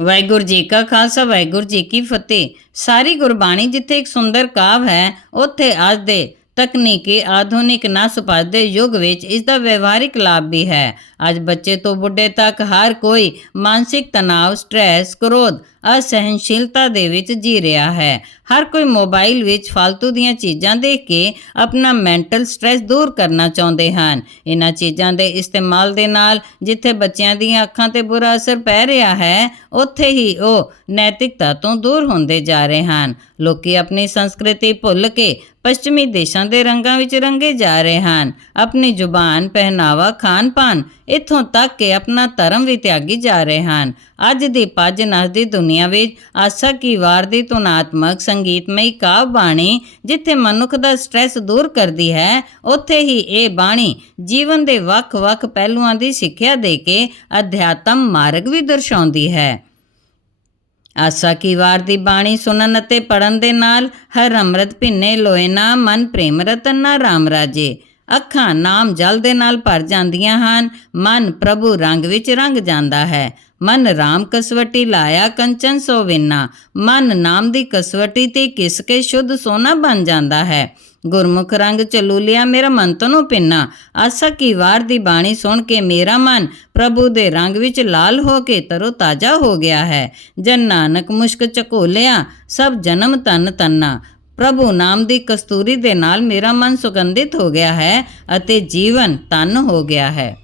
ਵਾਹਿਗੁਰੂ ਜੀ ਕਾ ਖਾਲਸਾ, ਵਾਹਿਗੁਰੂ ਜੀ ਕੀ ਫਤਿਹ। ਸਾਰੀ ਗੁਰਬਾਣੀ ਜਿੱਥੇ ਇੱਕ ਸੁੰਦਰ ਕਾਵ ਹੈ, ਉੱਥੇ ਅੱਜ ਦੇ ਤਕਨੀਕੀ ਆਧੁਨਿਕ ਨਸਪਤ ਦੇ ਯੁੱਗ ਵਿੱਚ ਇਸ ਦਾ ਵਿਵਹਾਰਿਕ ਲਾਭ ਵੀ ਹੈ। ਅੱਜ ਬੱਚੇ ਤੋਂ ਬੁੱਢੇ ਤੱਕ ਹਰ ਕੋਈ ਮਾਨਸਿਕ ਤਣਾਅ ਸਟ੍ਰੈਸ ਕ੍ਰੋਧ, ਅਸਹਿਣਸ਼ੀਲਤਾ ਦੇ ਵਿੱਚ ਜੀ ਰਿਹਾ ਹੈ। ਹਰ ਕੋਈ ਮੋਬਾਈਲ ਵਿੱਚ ਫालतू ਦੀਆਂ ਚੀਜ਼ਾਂ ਦੇਖ ਕੇ ਆਪਣਾ ਮੈਂਟਲ ਸਟ੍ਰੈਸ ਦੂਰ ਕਰਨਾ ਚਾਹੁੰਦੇ ਹਨ। ਇਹਨਾਂ ਚੀਜ਼ਾਂ ਦੇ ਇਸਤੇਮਾਲ ਦੇ ਨਾਲ ਜਿੱਥੇ ਬੱਚਿਆਂ ਦੀਆਂ ਅੱਖਾਂ ਤੇ ਬੁਰਾ ਅਸਰ ਪੈ ਰਿਹਾ ਹੈ, ਉੱਥੇ ਹੀ ਉਹ ਨੈਤਿਕਤਾ ਤੋਂ ਦੂਰ ਹੁੰਦੇ ਜਾ ਰਹੇ ਹਨ। ਲੋਕੀ ਆਪਣੀ ਸੰਸਕ੍ਰਿਤੀ ਭੁੱਲ ਕੇ ਪੱਛਮੀ ਦੇਸ਼ਾਂ ਦੇ ਰੰਗਾਂ ਵਿੱਚ ਰੰਗੇ ਜਾ ਰਹੇ ਹਨ। ਆਪਣੀ ਜ਼ੁਬਾਨ ਪਹਿਨਾਵਾ ਖਾਣ ਪਾਨ ਇੱਥੋਂ ਤੱਕ ਕਿ ਆਪਣਾ ਧਰਮ ਵੀ ਤਿਆਗੀ ਜਾ ਰਹੇ ਹਨ। ਅੱਜ ਦੀ ਪੱਜ ਨਸ ਦੀ ਦੁਨੀਆ ਵਿੱਚ ਆਸਾ ਕੀ ਵਾਰ ਦੀ ਤੁਨਾਤਮਕ ਸੰਗੀਤਮਈ ਕਾਵ ਬਾਣੀ ਜਿੱਥੇ ਮਨੁੱਖ ਦਾ ਸਟ੍ਰੈਸ ਦੂਰ ਕਰਦੀ ਹੈ, ਉੱਥੇ ਹੀ ਇਹ ਬਾਣੀ ਜੀਵਨ ਦੇ ਵੱਖ-ਵੱਖ ਪਹਿਲੂਆਂ ਦੀ ਸਿੱਖਿਆ ਦੇ ਕੇ ਅਧਿਆਤਮ ਮਾਰਗ ਵੀ ਦਰਸਾਉਂਦੀ ਹੈ। ਆਸਾ ਕੀ ਵਾਰ ਦੀ ਬਾਣੀ ਸੁਣਨ ਅਤੇ ਪੜਨ ਦੇ ਨਾਲ ਹਰ ਅੰਮ੍ਰਿਤ ਭਿੰਨੇ ਲੋਏ ਨਾ, ਮਨ ਪ੍ਰੇਮ ਰਤਨ ਨਾ ਰਾਮ ਰਾਜੇ। ਅੱਖਾਂ ਨਾਮ ਜਲ ਦੇ ਨਾਲ ਭਰ ਜਾਂਦੀਆਂ ਹਨ, ਮਨ ਪ੍ਰਭੂ ਰੰਗ ਵਿੱਚ ਰੰਗ ਜਾਂਦਾ ਹੈ। ਮਨ ਰਾਮ ਕਸਵਟੀ ਲਾਇਆ ਕੰਚਨ ਸੋ ਵਿਨਾ। ਮਨ ਨਾਮ ਦੀ ਕਸਵਟੀ ਤੇ ਕਿਸ ਕੇ ਸ਼ੁੱਧ ਸੋਨਾ ਬਣ ਜਾਂਦਾ ਹੈ। ਗੁਰਮੁਖ ਰੰਗ ਚਲੂਲਿਆ ਮੇਰਾ ਮਨ ਤਨੋਂ ਪਿੰਨਾ। ਆਸਾ ਕੀ ਵਾਰ ਦੀ ਬਾਣੀ ਸੁਣ ਕੇ ਮੇਰਾ ਮਨ ਪ੍ਰਭੂ ਦੇ ਰੰਗ ਵਿੱਚ ਲਾਲ ਹੋ ਕੇ ਤਰੋ ਤਾਜ਼ਾ ਹੋ ਗਿਆ ਹੈ। ਜਨ ਨਾਨਕ ਮੁਸ਼ਕ ਚਕੋਲਿਆ ਸਭ ਜਨਮ ਤਨ ਤੰਨਾ। ਪ੍ਰਭੂ ਨਾਮ ਦੀ ਕਸਤੂਰੀ ਦੇ ਨਾਲ ਮੇਰਾ ਮਨ ਸੁਗੰਧਿਤ ਹੋ ਗਿਆ ਹੈ ਅਤੇ ਜੀਵਨ ਤਨ ਹੋ ਗਿਆ ਹੈ।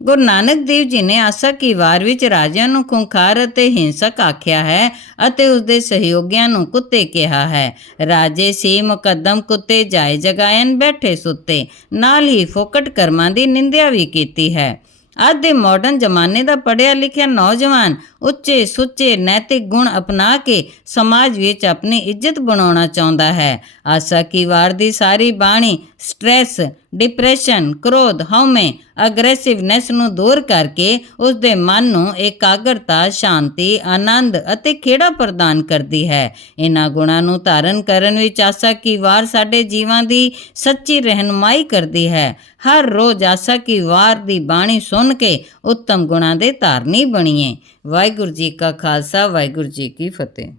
ਗੁਰੂ ਨਾਨਕ ਦੇਵ ਜੀ ਨੇ ਆਸਾ ਕੀ ਵਾਰ ਵਿੱਚ ਰਾਜਿਆਂ ਨੂੰ ਖੁੰਖਾਰ ਅਤੇ ਹਿੰਸਕ ਆਖਿਆ ਹੈ ਅਤੇ ਉਸ ਦੇ ਸਹਿਯੋਗੀਆਂ ਨੂੰ ਕੁੱਤੇ ਕਿਹਾ ਹੈ। ਰਾਜੇ ਸੀ ਮੁਕੱਦਮ ਕੁੱਤੇ ਜਾਏ ਜਗਾਇਨ ਬੈਠੇ ਸੁੱਤੇ, ਨਾਲ ਹੀ ਫੋਕਟ ਕਰਮਾਂ ਦੀ ਨਿੰਦਿਆ ਵੀ ਕੀਤੀ ਹੈ। ਅੱਜ ਦੇ ਮਾਡਰਨ ਜ਼ਮਾਨੇ ਦਾ ਪੜਿਆ ਲਿਖਿਆ ਨੌਜਵਾਨ ਉੱਚੇ ਸੁੱਚੇ ਨੈਤਿਕ ਗੁਣ ਅਪਣਾ ਕੇ ਸਮਾਜ ਵਿੱਚ ਆਪਣੀ ਇੱਜ਼ਤ ਬਣਾਉਣਾ ਚਾਹੁੰਦਾ ਹੈ। ਆਸਾ ਕੀ ਵਾਰ ਦੀ ਸਾਰੀ ਬਾਣੀ ਸਟ੍ਰੈਸ ਡਿਪਰੈਸ਼ਨ, ਕ੍ਰੋਧ, ਹਉਮੈ, ਅਗਰੈਸਿਵਨੈਸ ਨੂੰ ਦੂਰ ਕਰਕੇ ਉਸ ਦੇ ਮਨ ਨੂੰ ਇਕਾਗਰਤਾ, ਸ਼ਾਂਤੀ, ਆਨੰਦ ਅਤੇ ਖੇੜਾ ਪ੍ਰਦਾਨ ਕਰਦੀ ਹੈ। ਇਹਨਾਂ ਗੁਣਾਂ ਨੂੰ ਧਾਰਨ ਕਰਨ ਵਿੱਚ ਆਸਾ ਕੀ ਵਾਰ ਸਾਡੇ ਜੀਵਾਂ ਦੀ ਸੱਚੀ ਰਹਿਨਮਾਈ ਕਰਦੀ ਹੈ। ਹਰ ਰੋਜ਼ ਆਸਾ ਕੀ ਵਾਰ ਦੀ ਬਾਣੀ ਸੁਣ ਕੇ ਉੱਤਮ ਗੁਣਾਂ ਦੇ ਧਾਰਨੀ ਬਣੀਏ। ਵਾਹਿਗੁਰੂ ਜੀ ਕਾ ਖਾਲਸਾ, ਵਾਹਿਗੁਰੂ ਜੀ ਕੀ ਫਤਿਹ।